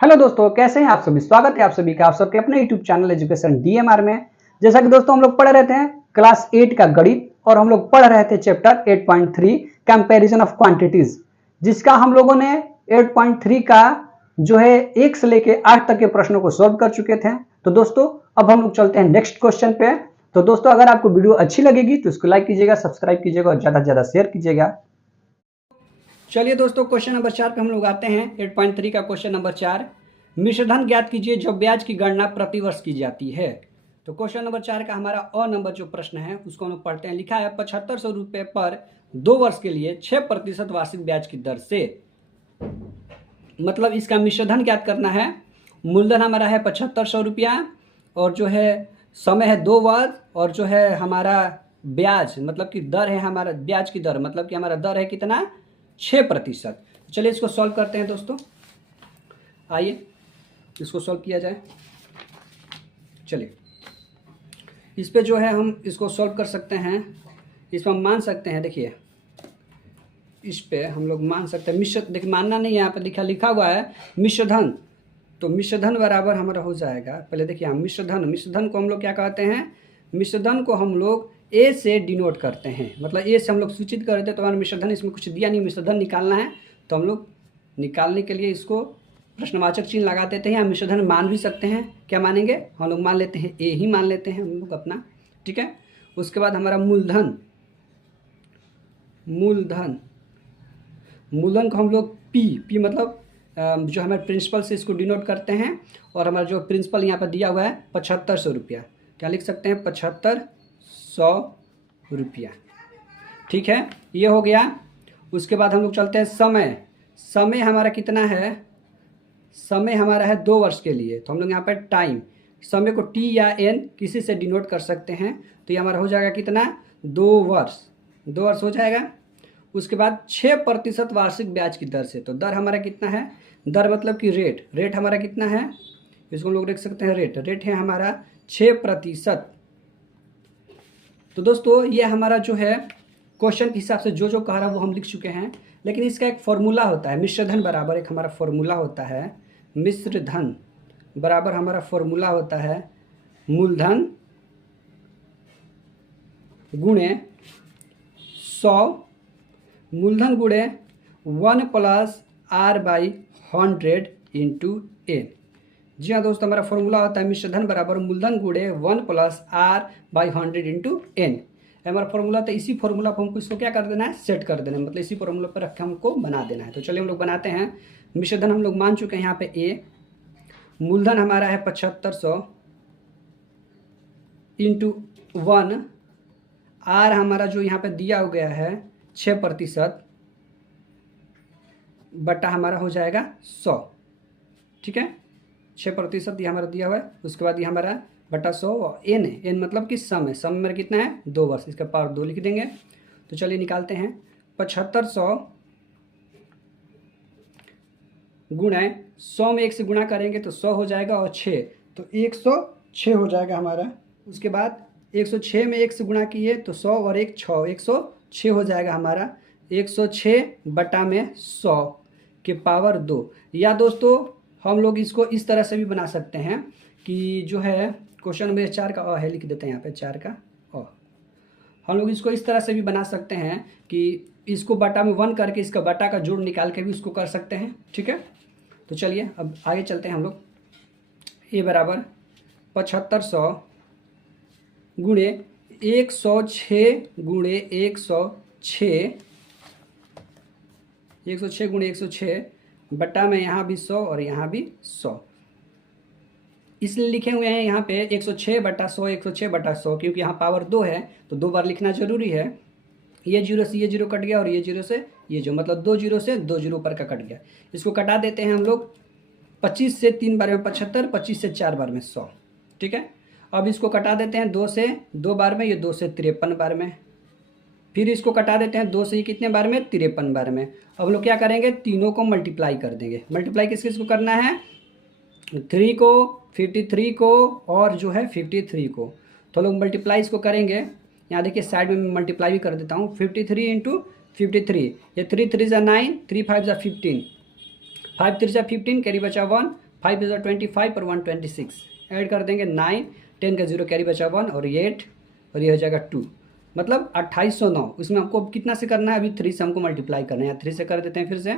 Hello दोस्तों, कैसे हैं आप सभी। स्वागत है आप सभी का आप सबके अपने यूट्यूब चैनल एजुकेशन डीएमआर में। जैसा कि दोस्तों हम लोग पढ़ रहे थे क्लास 8 का गणित और हम लोग पढ़ रहे थे चैप्टर 8.3 कंपैरिजन ऑफ क्वांटिटीज, जिसका हम लोगों ने 8.3 का जो है 1 से लेके 8 तक के प्रश्नों को सॉल्व कर चुके थे। तो दोस्तों अब हम लोग चलते हैं नेक्स्ट क्वेश्चन पे। तो दोस्तों अगर आपको वीडियो अच्छी लगेगी तो इसको लाइक कीजिएगा, सब्सक्राइब कीजिएगा और ज्यादा से ज्यादा शेयर कीजिएगा। चलिए दोस्तों क्वेश्चन नंबर 4 पे हम लोग आते हैं। 8.3 का क्वेश्चन नंबर 4, मिश्रधन ज्ञात कीजिए जब ब्याज की गणना प्रतिवर्ष की जाती है। तो क्वेश्चन नंबर 4 का हमारा अ नंबर जो प्रश्न है उसको हम लोग पढ़ते हैं। लिखा है 7500 रुपये पर 2 वर्ष के लिए 6% वार्षिक ब्याज की दर से। मतलब इसका मिश्रधन ज्ञात करना है। मूलधन हमारा है 7500 रुपया और जो है समय है 2 वर्ष और जो है हमारा ब्याज मतलब कि दर है हमारा ब्याज की दर मतलब कि हमारा दर है कितना 6%। चलिए इसको सॉल्व करते हैं दोस्तों। आइए इसको सॉल्व किया जाए। चलिए इस पे जो है हम इसको सॉल्व कर सकते हैं। इस पर हम मान सकते हैं, देखिए इस पे हम लोग मान सकते हैं मिश्र, देखिए मानना नहीं है, यहाँ पे लिखा हुआ है मिश्रधन। तो मिश्रधन बराबर हमारा हो जाएगा, पहले देखिए हम मिश्रधन को हम लोग क्या कहते हैं, मिश्रधन को हम लोग ए से डिनोट करते हैं। मतलब ए से हम लोग सूचित कर देते हैं। तो हमारा मिश्रधन इसमें कुछ दिया नहीं, मिश्रधन निकालना है तो हम लोग निकालने के लिए इसको प्रश्नवाचक चिन्ह लगा देते हैं या मिश्रधन मान भी सकते हैं। क्या मानेंगे, हम लोग मान लेते हैं ए ही मान लेते हैं हम लोग अपना, ठीक है। उसके बाद हमारा मूलधन को हम लोग पी मतलब जो हमारे प्रिंसिपल से इसको डिनोट करते हैं। और हमारा जो प्रिंसिपल यहाँ पर दिया हुआ है 7500 रुपया, क्या लिख सकते हैं 7500 रुपया, ठीक है, ये हो गया। उसके बाद हम लोग चलते हैं समय हमारा कितना है, समय हमारा है 2 वर्ष के लिए। तो हम लोग यहाँ पर टाइम समय को टी या एन किसी से डिनोट कर सकते हैं। तो ये हमारा हो जाएगा कितना 2 वर्ष हो जाएगा। उसके बाद 6% वार्षिक ब्याज की दर से। तो दर हमारा कितना है, दर मतलब कि रेट हमारा कितना है, इसको हम लोग देख सकते हैं रेट है हमारा 6%। तो दोस्तों ये हमारा जो है क्वेश्चन के हिसाब से जो कह रहा है वो हम लिख चुके हैं। लेकिन इसका एक फॉर्मूला होता है, मिश्रधन बराबर एक हमारा फॉर्मूला होता है, मिश्रधन बराबर हमारा फॉर्मूला होता है मूलधन गुणे 100 मूलधन गुणे 1 + R/100 × n। जी हाँ दोस्तों, हमारा फॉर्मूला होता है मिश्रधन बराबर मूलधन गुणे 1 + R/100 × n। हमारा फॉर्मूला, तो इसी फॉर्मूला पर हमको इसको क्या कर देना है, सेट कर देना है। मतलब इसी फॉर्मूला पर रख के हमको बना देना है। तो चलिए हम लोग बनाते हैं। मिश्रधन हम लोग मान चुके हैं यहाँ पे ए, मूलधन हमारा है 7500 × 1, आर हमारा जो यहाँ पे दिया हो गया है 6% बटा हमारा हो जाएगा 100, ठीक है। 6% ये हमारा दिया हुआ है। उसके बाद ये हमारा बटा 100 और एन मतलब कि समय मेरा कितना है 2 वर्ष, इसका पावर 2 लिख देंगे। तो चलिए निकालते हैं 7500 गुणा 100 में 1 से गुणा करेंगे तो 100 हो जाएगा और 6 तो 106 हो जाएगा हमारा। उसके बाद 106 में 1 से गुणा किए तो 100 और 1 6 106 हो जाएगा हमारा। 106 बटा में 100 के पावर 2। या दोस्तों हम लोग इसको इस तरह से भी बना सकते हैं कि जो है क्वेश्चन नंबर 4 का है, लिख देते हैं यहाँ पे 4 का हम लोग इसको इस तरह से भी बना सकते हैं कि इसको बटा में 1 करके इसका बटा का जोड़ निकाल के भी उसको कर सकते हैं, ठीक है। तो चलिए अब आगे चलते हैं हम लोग। ए बराबर 7500 गुणे 106 गुणे 106 गुणे 106 बटा में यहाँ भी 100 और यहाँ भी 100, इसलिए लिखे हुए हैं यहाँ पे 106 बटा 100 106 बटा 100, क्योंकि यहाँ पावर 2 है तो 2 बार लिखना जरूरी है। ये 0 से ये 0 कट गया और ये 0 से ये जो, मतलब 2 0 से 2 0 पर का कट गया। इसको कटा देते हैं हम लोग। 25 से 3 बार में 75, 25 से 4 बार में 100, ठीक है। अब इसको कटा देते हैं 2 से 2 बार में, ये 2 से 53 बार में। फिर इसको कटा देते हैं 2 से ये कितने बार में 53 बार में। अब लोग क्या करेंगे, तीनों को मल्टीप्लाई कर देंगे। मल्टीप्लाई किसको करना है, 3 को 53 को और जो है 53 को। तो लोग मल्टीप्लाई इसको करेंगे। यहाँ देखिए साइड में मल्टीप्लाई भी कर देता हूँ। 53 × 53, ये 3 3 9, 3 5 15, 5 3 15, कैरी बचा 1, 5 इज़ 25 और 126 ऐड कर देंगे 9, 10 का 0 कैरी बचा 1 और 8 और ये हो जाएगा 2, मतलब 2809। इसमें हमको कितना से करना है, अभी 3 से हमको मल्टीप्लाई करना है, 3 से कर देते हैं फिर से।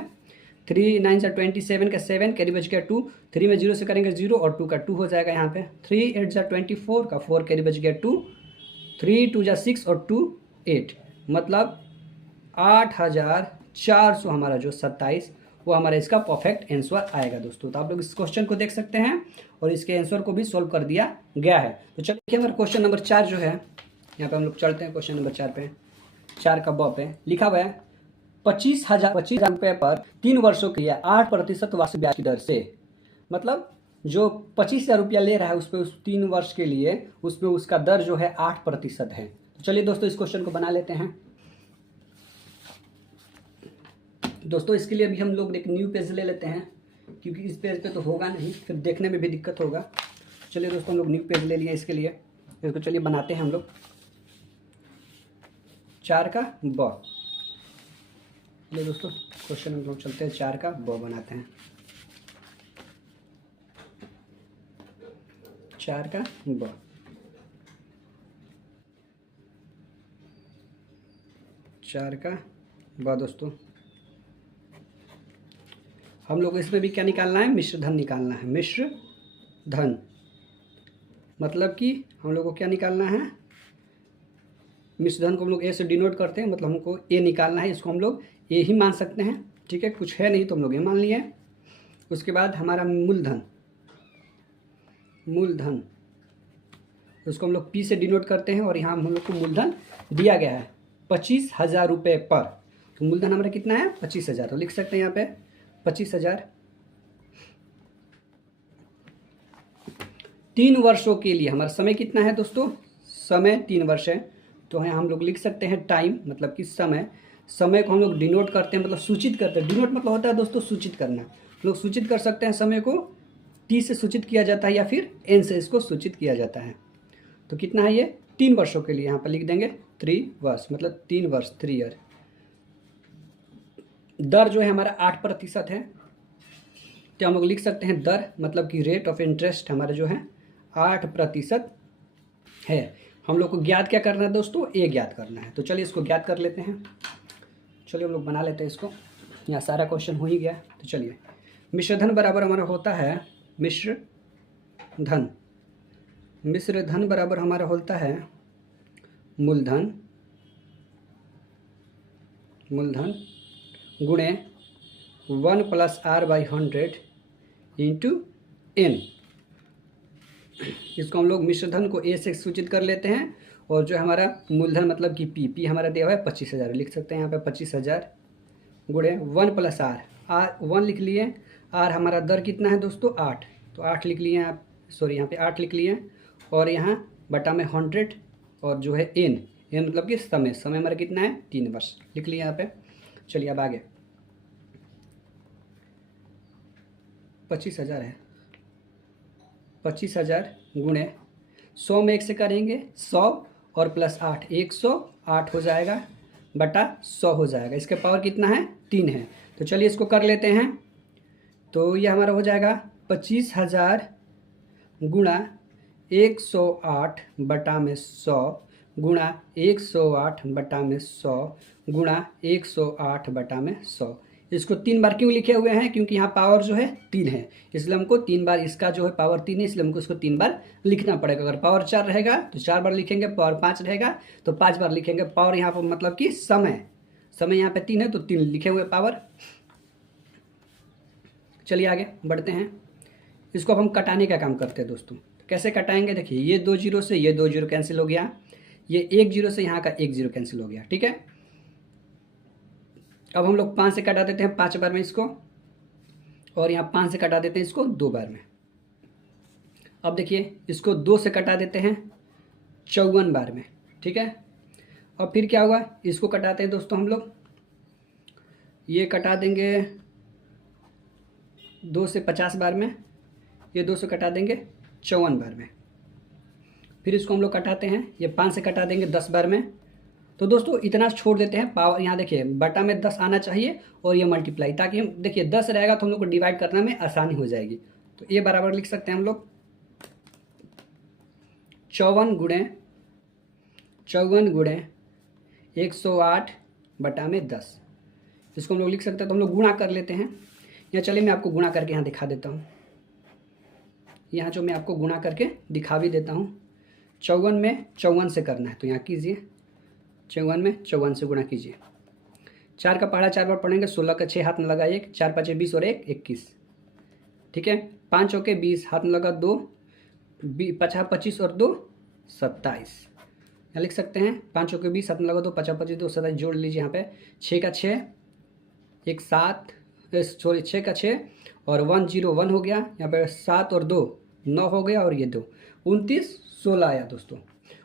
3 9 से 27 का 7 कैरी बच गया 2, 3 में 0 से करेंगे 0 और 2 का 2 हो जाएगा यहाँ पे। 3 8 जा 24 का 4 कैरी बच गया 2, 3 2 जा 6 और 2 8, मतलब 8400 हमारा जो 27 वो हमारा इसका परफेक्ट आंसर आएगा दोस्तों। तो आप लोग इस क्वेश्चन को देख सकते हैं और इसके आंसर को भी सॉल्व कर दिया गया है। तो चलिए हमारा क्वेश्चन नंबर 4 जो है, यहाँ पे हम लोग चलते हैं क्वेश्चन नंबर 4 पे। 4 का ब पे लिखा हुआ है 25,000 रुपये पर 3 वर्षों के लिए 8% वार्षिक ब्याज की दर से, मतलब जो 25,000 रुपया ले रहा है उस पर उस 3 वर्ष के लिए उसमें उसका दर जो है 8% है। तो चलिए दोस्तों इस क्वेश्चन को बना लेते हैं। दोस्तों इसके लिए अभी हम लोग एक न्यू पेज ले लेते हैं, क्योंकि इस पेज पे तो होगा नहीं, फिर देखने में भी दिक्कत होगा। चलिए दोस्तों हम लोग न्यू पेज ले लिए इसके लिए, इसको चलिए बनाते हैं हम लोग। 4 का ब, चलिए दोस्तों क्वेश्चन हम लोग चलते हैं, 4 का ब बनाते हैं। 4 का ब, चार का ब दोस्तों हम लोग इसमें भी क्या निकालना है, मिश्र धन निकालना है। मिश्र धन मतलब कि हम लोग को क्या निकालना है, मिश्र धन को हम लोग ए से डिनोट करते हैं, मतलब हमको ए निकालना है, इसको हम लोग ए ही मान सकते हैं, ठीक है, कुछ है नहीं तो हम लोग ए मान लिए। उसके बाद हमारा मूलधन, मूलधन उसको हम लोग पी से डिनोट करते हैं और यहाँ हम लोग को मूलधन दिया गया है 25,000 रुपये पर। तो मूलधन हमारा कितना है 25,000, तो लिख सकते हैं यहाँ पे 25,000। 3 वर्षों के लिए हमारा समय कितना है दोस्तों, समय 3 वर्ष है, तो यहाँ हम लोग लिख सकते हैं टाइम, मतलब कि समय। समय को हम लोग डिनोट करते हैं, मतलब सूचित करते हैं। डिनोट मतलब होता है दोस्तों सूचित करना। लोग सूचित कर सकते हैं समय को, टी से सूचित किया जाता है या फिर एन से इसको सूचित किया जाता है। तो कितना है ये 3 वर्षों के लिए, यहाँ पर लिख देंगे 3 वर्ष, मतलब 3 वर्ष 3 ईयर। दर जो है हमारा 8% है, तो हम लोग लिख सकते हैं दर मतलब कि रेट ऑफ इंटरेस्ट हमारा जो है 8% है। हम लोग को ज्ञात क्या करना है दोस्तों, ए ज्ञात करना है। तो चलिए इसको ज्ञात कर लेते हैं। चलिए हम लोग बना लेते हैं इसको, यहाँ सारा क्वेश्चन हो ही गया। तो चलिए मिश्र धन बराबर हमारा होता है, मिश्र धन, मिश्र धन बराबर हमारा होता है मूलधन, मूलधन गुणे 1 + r/100 इंटू एन। इसको हम लोग मिश्रधन को ए से सूचित कर लेते हैं, और जो हमारा मूलधन मतलब कि पी हमारा दिया हुआ है 25,000, लिख सकते हैं यहाँ पे 25,000 गुणे 1 + r 1 लिख लिए, आर हमारा दर कितना है दोस्तों 8, तो 8 लिख लिए आप, सॉरी यहाँ पे 8 लिख लिए, और यहाँ बटा में 100 और जो है एन मतलब कि समय, समय हमारा कितना है 3 वर्ष, लिख लिए यहाँ पे। चलिए अब आगे 25,000 है, 25,000 गुणे 100 में 1 से करेंगे 100 और प्लस 8 108 हो जाएगा, बटा 100 हो जाएगा। इसके पावर कितना है 3 है। तो चलिए इसको कर लेते हैं। तो ये हमारा हो जाएगा 25,000 गुणा 108 बटा में 100 गुणा 108 बटा में 100 गुणा 108 बटा में 100। इसको 3 बार क्यों लिखे हुए हैं, क्योंकि यहाँ पावर जो है 3 है, इसलिए हमको 3 बार, इसका जो है पावर 3 है इसलिए हमको इसको 3 बार लिखना पड़ेगा। अगर पावर 4 रहेगा तो 4 बार लिखेंगे, पावर 5 रहेगा तो 5 बार लिखेंगे। पावर यहाँ पर मतलब कि समय, समय यहाँ पे 3 है तो 3 लिखे हुए पावर। चलिए आगे बढ़ते हैं। इसको अब हम कटाने का काम करते हैं दोस्तों। कैसे कटाएंगे, देखिए ये 2 जीरो से ये 2 जीरो कैंसिल हो गया, ये 1 जीरो से यहाँ का 1 जीरो कैंसिल हो गया, ठीक है। अब हम लोग 5 से कटा देते हैं 5 बार में इसको, और यहाँ 5 से कटा देते हैं इसको 2 बार में। अब देखिए इसको 2 से कटा देते हैं 54 बार में, ठीक है। अब फिर क्या हुआ, इसको कटाते हैं दोस्तों हम लोग, ये कटा देंगे 2 से 50 बार में, ये 2 से कटा देंगे 54 बार में। फिर इसको हम लोग कटाते हैं, ये 5 से कटा देंगे 10 बार में। तो दोस्तों इतना छोड़ देते हैं, पावर यहाँ देखिए बटा में 10 आना चाहिए और ये मल्टीप्लाई, ताकि हम देखिए 10 रहेगा तो हम लोग को डिवाइड करने में आसानी हो जाएगी। तो ये बराबर लिख सकते हैं हम लोग 54 गुणे 108/10। इसको हम लोग लिख सकते हैं, तो हम लोग गुणा कर लेते हैं। या चलिए मैं आपको गुणा करके यहाँ दिखा देता हूँ। यहाँ जो मैं आपको गुणा करके दिखा भी देता हूँ। 54 में 54 से करना है, तो यहाँ कीजिए 54 में 54 से गुणा कीजिए। 4 का पहाड़ा 4 बार पढ़ेंगे, 16 का 6 हाथ में लगा 1, 4 5 20 और 1 21। ठीक है, 5 चौके 20 हाथ में लगा 2, 50 25 और 2 27। यहाँ लिख सकते हैं 5 चौके 20 हाथ में लगा 2, 50 25 2 27 जोड़ लीजिए। यहाँ पे 6 का 6 1 7 सॉरी 6 का 6 और 1 0 1 हो गया। यहाँ पे 7 और 2 9 हो गया और ये 2 29 16 आया दोस्तों।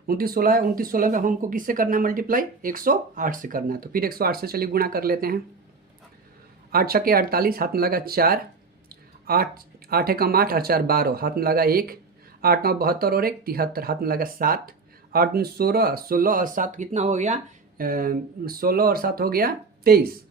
29 16 है। 29 16 में हमको किससे करना है मल्टीप्लाई? 108 से करना है। तो फिर 108 से चलिए गुणा कर लेते हैं। 8 छके 48 हाथ में लगा 4, 8 एकम 8 और 4 12 हाथ में लगा 1, 8 9 72 और 1 73 हाथ में लगा 7, 8 9 16 16 और 7 कितना हो गया? 16 और 7 हो गया 23।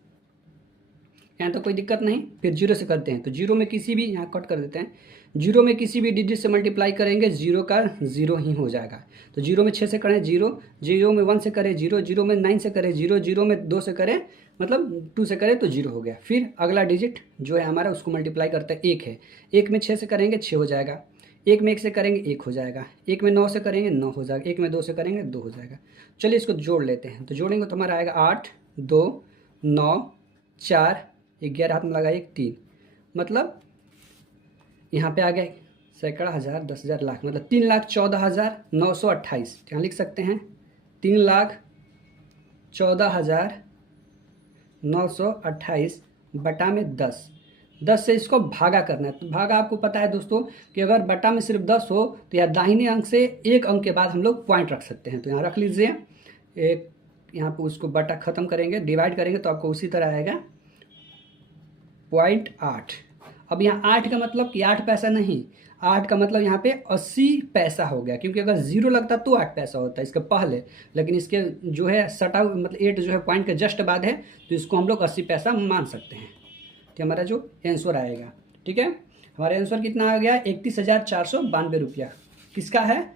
यहाँ तो कोई दिक्कत नहीं। फिर 0 से करते हैं, तो 0 में किसी भी, यहाँ कट कर देते हैं, 0 में किसी भी डिजिट से मल्टीप्लाई करेंगे 0 का 0 ही हो जाएगा। तो 0 में 6 से करें 0, 0 में 1 से करें 0, 0 में 9 से करें 0, 0 में 2 से करें मतलब 2 से करें तो 0 हो गया। फिर अगला डिजिट जो है हमारा उसको मल्टीप्लाई करते हैं 1 है। 1 में 6 से करेंगे 6 हो जाएगा, 1 में 1 से करेंगे 1 हो जाएगा, 1 में 9 से करेंगे 9 हो जाएगा, 1 में 2 से करेंगे 2 हो जाएगा। चलिए इसको जोड़ लेते हैं। तो जोड़ेंगे तो हमारा आएगा 8 2 9 4 11 हाथ में लगा 1 3, मतलब यहाँ पे आ गया सैकड़ा हज़ार 10,000 लाख, मतलब 3,14,928। यहाँ लिख सकते हैं 3,14,928 बटा में 10। 10 से इसको भागा करना है। तो भागा आपको पता है दोस्तों कि अगर बटा में सिर्फ 10 हो तो यह दाहिने अंक से एक अंक के बाद हम लोग पॉइंट रख सकते हैं। तो यहाँ रख लीजिए एक, यहाँ पे उसको बटा ख़त्म करेंगे, डिवाइड करेंगे तो आपको उसी तरह आएगा 0.8। अब यहाँ 8 का मतलब कि 8 पैसा नहीं, 8 का मतलब यहाँ पे 80 पैसा हो गया, क्योंकि अगर 0 लगता तो 8 पैसा होता है इसके पहले, लेकिन इसके जो है सटा मतलब 8 जो है पॉइंट के जस्ट बाद है, तो इसको हम लोग 80 पैसा मान सकते हैं। तो हमारा जो आंसर आएगा, ठीक है, हमारा आंसर कितना आ गया? 31,492 रुपया। किसका है?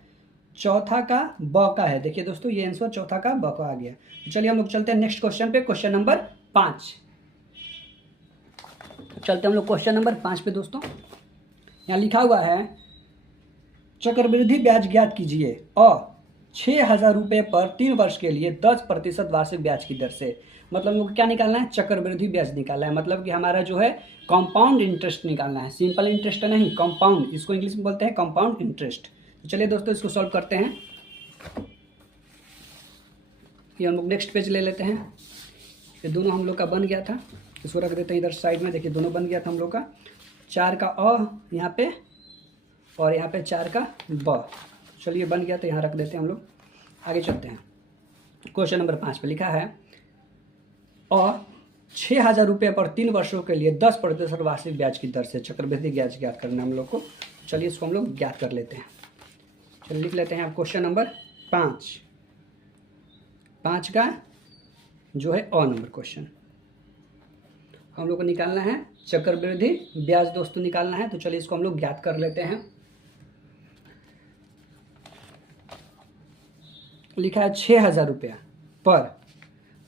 चौथा का ब का है। देखिए दोस्तों ये आंसर चौथा का ब का आ गया। तो चलिए हम लोग चलते हैं नेक्स्ट क्वेश्चन पे, क्वेश्चन नंबर 5। चलते हम लोग क्वेश्चन नंबर 5 पे दोस्तों। यहाँ लिखा हुआ है चक्रवृद्धि ब्याज ज्ञात कीजिए और 6,000 रुपये पर 3 वर्ष के लिए 10% वार्षिक ब्याज की दर से। मतलब हम लोग क्या निकालना है? चक्रवृद्धि ब्याज निकालना है, मतलब कि हमारा जो है कंपाउंड इंटरेस्ट निकालना है। सिंपल इंटरेस्ट नहीं, कंपाउंड, इसको इंग्लिश में बोलते हैं कंपाउंड इंटरेस्ट। तो चलिए दोस्तों इसको सॉल्व करते हैं। ये हम लोग नेक्स्ट पेज ले लेते हैं। ये दोनों हम लोग का बन गया था, इसको रख देते हैं इधर साइड में। देखिए दोनों बन गया था हम लोग का, 4 का अ यहाँ पे और यहाँ पे 4 का ब। चलिए बन गया तो यहाँ रख देते हैं हम लोग। आगे चलते हैं। क्वेश्चन नंबर 5 पे लिखा है और 6,000 रुपये पर 3 वर्षों के लिए 10% वार्षिक ब्याज की दर से चक्रवृद्धि ब्याज ज्ञात करना हम लोग को। चलिए इसको हम लोग ज्ञात कर लेते हैं। चलिए लिख लेते हैं आप क्वेश्चन नंबर 5 का जो है अ नंबर क्वेश्चन हम लोग को निकालना है। चक्रवृद्धि ब्याज दोस्तों निकालना है। तो चलिए इसको हम लोग ज्ञात कर लेते हैं। लिखा है 6,000 रुपया पर,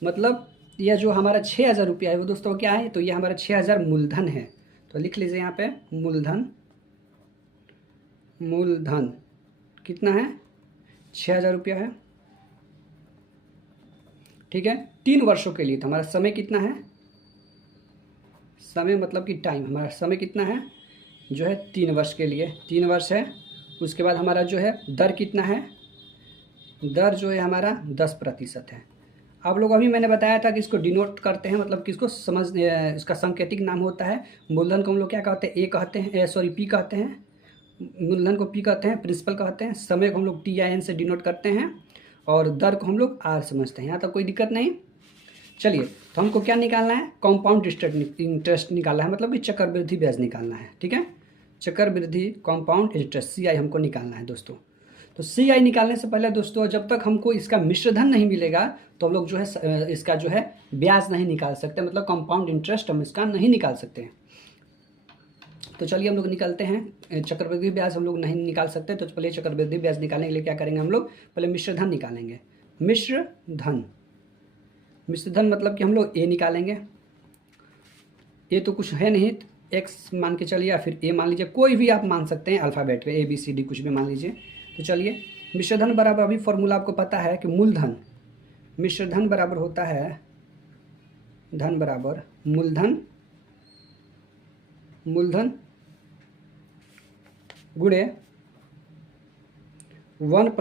मतलब यह जो हमारा 6,000 रुपया है वो दोस्तों क्या है? तो ये हमारा 6,000 मूलधन है। तो लिख लीजिए यहाँ पे मूलधन कितना है? 6,000 रुपया है, ठीक है। 3 वर्षों के लिए। तो हमारा समय कितना है? समय मतलब कि टाइम, हमारा समय कितना है जो है 3 वर्ष के लिए, 3 वर्ष है। उसके बाद हमारा जो है दर कितना है? दर जो है हमारा 10% है। आप लोग अभी मैंने बताया था कि इसको डिनोट करते हैं, मतलब कि इसको समझ, इसका सांकेतिक नाम होता है। मूलधन को हम लोग क्या कहते हैं? ए कहते हैं, सॉरी पी कहते हैं। मूलधन को पी कहते हैं, प्रिंसिपल कहते हैं। समय को हम लोग TIN से डिनोट करते हैं और दर को हम लोग R समझते हैं। यहाँ तक कोई दिक्कत नहीं। चलिए तो हमको क्या निकालना है? कंपाउंड इंटरेस्ट निकालना है, मतलब कि चक्रवृद्धि ब्याज निकालना है, ठीक है। चक्रवृद्धि कंपाउंड इंटरेस्ट CI हमको निकालना है दोस्तों। तो CI निकालने से पहले दोस्तों जब तक हमको इसका मिश्रधन नहीं मिलेगा तो हम लोग जो है इसका जो है ब्याज नहीं निकाल सकते, मतलब कंपाउंड इंटरेस्ट हम इसका नहीं निकाल सकते हैं। तो चलिए हम लोग निकालते हैं। चक्रवृद्धि ब्याज हम लोग नहीं निकाल सकते, तो पहले चक्रवृद्धि ब्याज निकालने के लिए क्या करेंगे हम लोग, पहले मिश्र धन निकालेंगे। मिश्र धन मतलब कि हम लोग ए निकालेंगे। ए तो कुछ है नहीं, एक्स मान के चलिए या फिर ए मान लीजिए, कोई भी आप मान सकते हैं अल्फ़ाबेट में, ABCD कुछ भी मान लीजिए। तो चलिए मिश्र धन बराबर, अभी फॉर्मूला आपको पता है कि मूलधन, मिश्र धन बराबर होता है धन बराबर मूलधन गुणे 1 +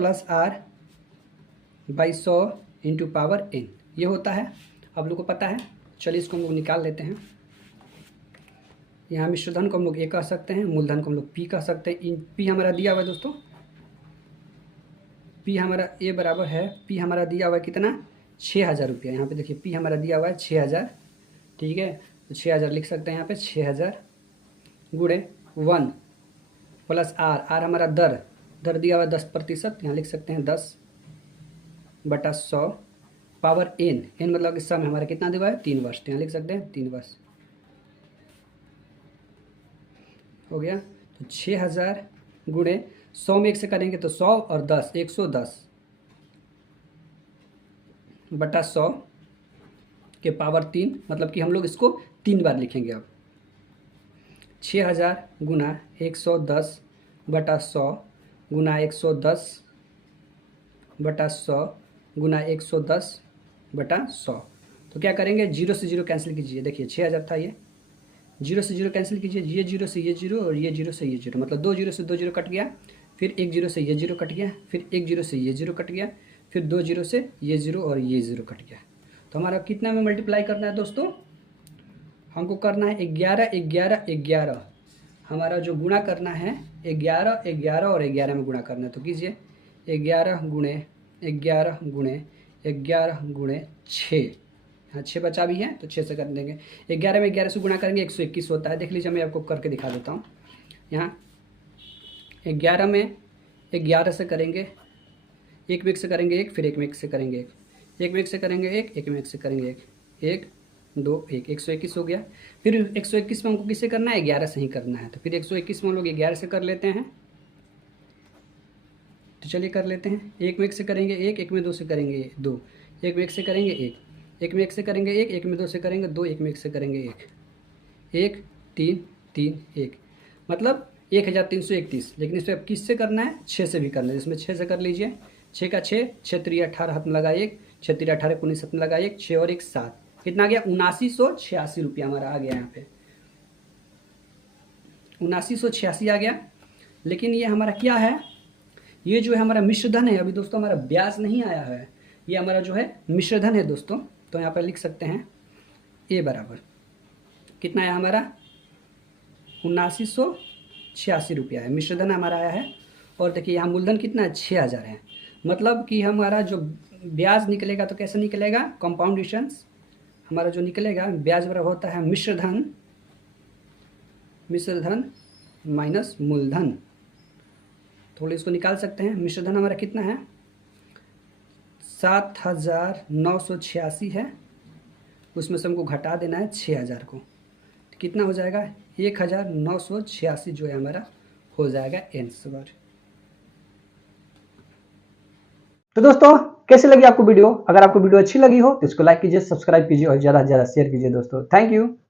R/100 इंटू पावर n, ये होता है, आप लोग को पता है। चलिए इसको हम लोग निकाल लेते हैं। यहाँ मिश्र धन को हम लोग ए कह सकते हैं, मूलधन को हम लोग पी कह सकते हैं। पी हमारा दिया हुआ है दोस्तों, पी हमारा ए बराबर है, पी हमारा दिया हुआ है कितना, 6000 रुपया। यहाँ पे देखिए पी हमारा दिया हुआ है 6000, ठीक है। तो 6000 लिख सकते हैं यहाँ पे, 6000 गुणे 1 + R हमारा दर दिया हुआ है 10%, यहाँ लिख सकते हैं 10/100 पावर n मतलब कि समय हमारा कितना दिया हुआ है, 3 वर्ष, तो यहाँ लिख सकते हैं 3 वर्ष हो गया। तो 6000 गुणे 100 में 1 से करेंगे तो 100 और 10, 110/100 के पावर 3, मतलब कि हम लोग इसको 3 बार लिखेंगे। अब 6000 गुना 110/100 गुना 110/100 गुना 110/100। तो क्या करेंगे, 0 से 0 कैंसिल कीजिए। देखिए 6000 था, ये 0 से 0 कैंसिल कीजिए, ये 0 से ये 0 और ये 0 से ये 0, मतलब 2 0 से 2 0 कट गया, फिर 1 0 से ये 0 कट गया, फिर 1 0 से ये 0 कट गया, फिर 2 0 से ये 0 और ये 0 कट गया। तो हमारा कितना में मल्टीप्लाई करना है दोस्तों, हमको करना है 11 11 11, हमारा जो गुणा करना है 11 11 और 11 में गुणा करना है। तो कीजिए 11 गुणे 11 गुणे 11 गुणे 6, हाँ 6 बचा भी है तो 6 से कर देंगे। 11 में 11 से गुणा करेंगे 121 होता है। देख लीजिए, मैं आपको करके दिखा देता हूँ। यहाँ 11 में 11 से करेंगे, 1 में 1 से करेंगे 1, फिर 1 में 1 से करेंगे 1, 1 में 1 से करेंगे 1, 1 में 1 से करेंगे 1, 1 2 1, 121 हो गया। फिर 121 में हमको किससे करना है, 11 से ही करना है। तो फिर 121 में हम लोग 11 से कर लेते हैं। तो चलिए कर लेते हैं। 1 में 1 से करेंगे 1, 1 में 2 से करेंगे 2, 1 में 1 से करेंगे 1, 1 में 1 से करेंगे 1, 1 में 2 से करेंगे 2, 1 में 1 से करेंगे 1, 1 3 3 1, मतलब 1331। लेकिन इस पर अब किससे करना है, 6 से भी करना है। इसमें 6 से कर लीजिए। 6 का 6, 6 3 18 हाथ में लगा 1, 6 3 18 19 हाथ में लगा 1, 6 और 1 7, कितना आ गया, 7986 रुपया हमारा आ गया। यहाँ पे 7986 आ गया। लेकिन ये हमारा क्या है, ये जो है हमारा मिश्रधन है। अभी दोस्तों हमारा ब्याज नहीं आया है, ये हमारा जो है मिश्रधन है दोस्तों। तो यहाँ पर लिख सकते हैं ए बराबर कितना है हमारा, 7986 रुपया है, मिश्रधन हमारा आया है। और देखिए यहाँ मूलधन कितना है, 6000 है। मतलब कि हमारा जो ब्याज निकलेगा तो कैसे निकलेगा, कंपाउंडेशंस हमारा जो निकलेगा ब्याज बराबर होता है मिश्रधन माइनस मूलधन। थोड़ा इसको निकाल सकते हैं। मिश्रधन हमारा कितना है, 7986 है, उसमें से हमको घटा देना है 6000 को, तो कितना हो जाएगा, 1986 जो है हमारा हो जाएगा आंसर। तो दोस्तों कैसे लगी आपको वीडियो, अगर आपको वीडियो अच्छी लगी हो तो इसको लाइक कीजिए, सब्सक्राइब कीजिए और ज़्यादा से ज़्यादा शेयर कीजिए दोस्तों। Thank you.